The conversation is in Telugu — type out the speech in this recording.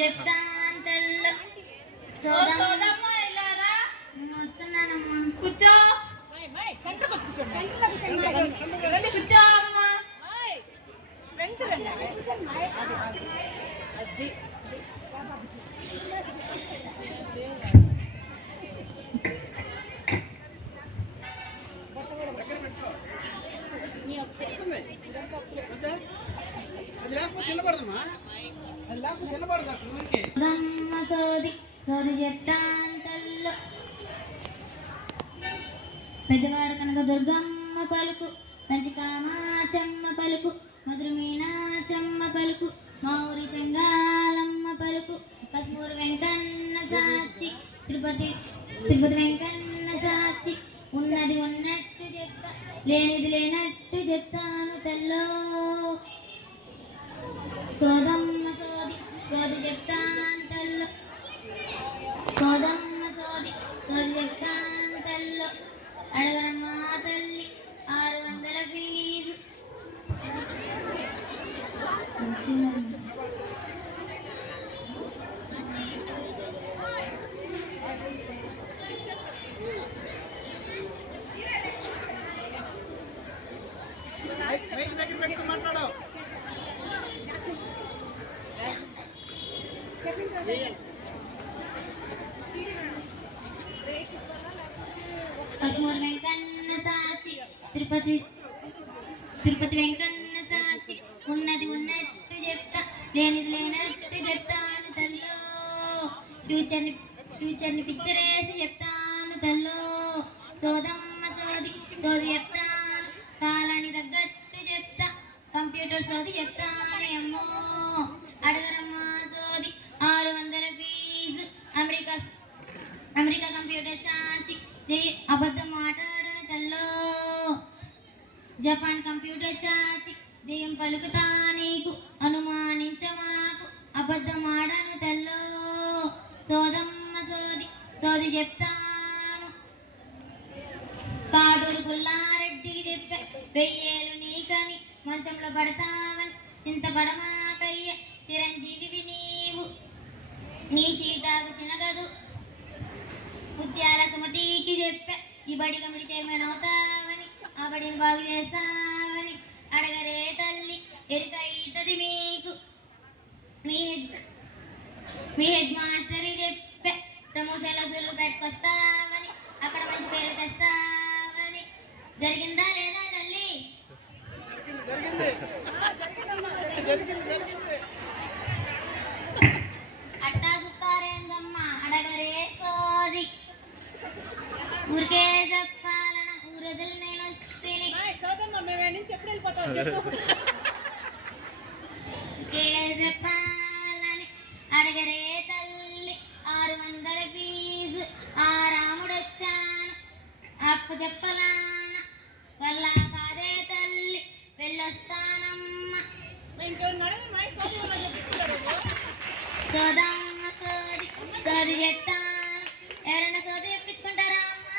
చెప్తాను తెల్ల ఓ సోదమ్మ. ఇలారా వస్తున్నానమ్మా. కూర్చో. కూర్చో. అమ్మ. సోది సోది చెప్తాను పెద్దవాడు కనుక దుర్గమ్మ పలుకు కంచి కామాచమ్మ పలుకు మధుర మీనాచమ్మ పలుకు మా ఊరి చెంగాలమ్మ పలుకు పసుమూరు వెంకన్న సాచి తిరుపతి తిరుపతి వెంకన్న సాచి ఉన్నది ఉన్నట్టు చెప్తా లేనిది లేనట్టు చెప్తాను తెల్లో. సోదమ్మ వెంకన్న సాచి తిరుపతి తిరుపతి వెంకన్న సాచి ఉన్నది ఉన్నట్టు చెప్తా లేనిది లేనట్టు చెప్తాను తల్లో. ఫ్యూచర్ని ఫ్యూచర్ని పిక్చర్ వేసి చెప్తాను తల్లో. సోదమ్మ సోది సోది చెప్తాను కాల కంప్యూటర్ సోది చెప్తాను అమ్మో. అడగరమ్మా సోది ఆరు వందల ఫీజు. అమెరికా అమెరికా కంప్యూటర్ చాచి. అబద్ధం మాట్లాడని తల్లో. జపాన్ కంప్యూటర్ చాచి. జయం పలుకుతా నీకు అనుమానించమాకు. అబద్ధం ఆడను తల్లో. సోదమ్మ సోది సోది చెప్తాను. కాడూరు పుల్లారెడ్డికి చెప్పే వెయ్యేలు మంచంలో పడతావని చింతపడమాకయ్య చిరంజీవి నీవు నీ చీటాకు చినగదు. ముత్యాల సుమతికి చెప్పా ఈ బడి కమిటీ చైర్మన్ అవుతావని ఆ బడిని బాగు చేస్తావని అడగరే తల్లి ఎరుక అవుతుంది మీకు. మీ హెడ్ మీ హెడ్ మాస్టర్ చెప్పా ప్రమోషన్ల సురులు పెట్టుకొస్తా ఊరికే చెప్పాలన ఊరదులు నేను వస్తేనే. సోదమ్మ మేము ఏడు నుంచి ఎప్పుడు వెళ్ళిపోతాం చెప్పు. ఊరికే చెప్పాలని అడగరే తల్లి. ఆరు వందల ఫీజు. ఆ రాముడు వచ్చాను. అప్పు చెప్పలాన. వల్ల కాదే తల్లి. వెళ్ళొస్తానమ్మా సోదమ్మ సోది సోది చెప్తాను ఎవరైనా సోది చెప్పించుకుంటారా అమ్మా?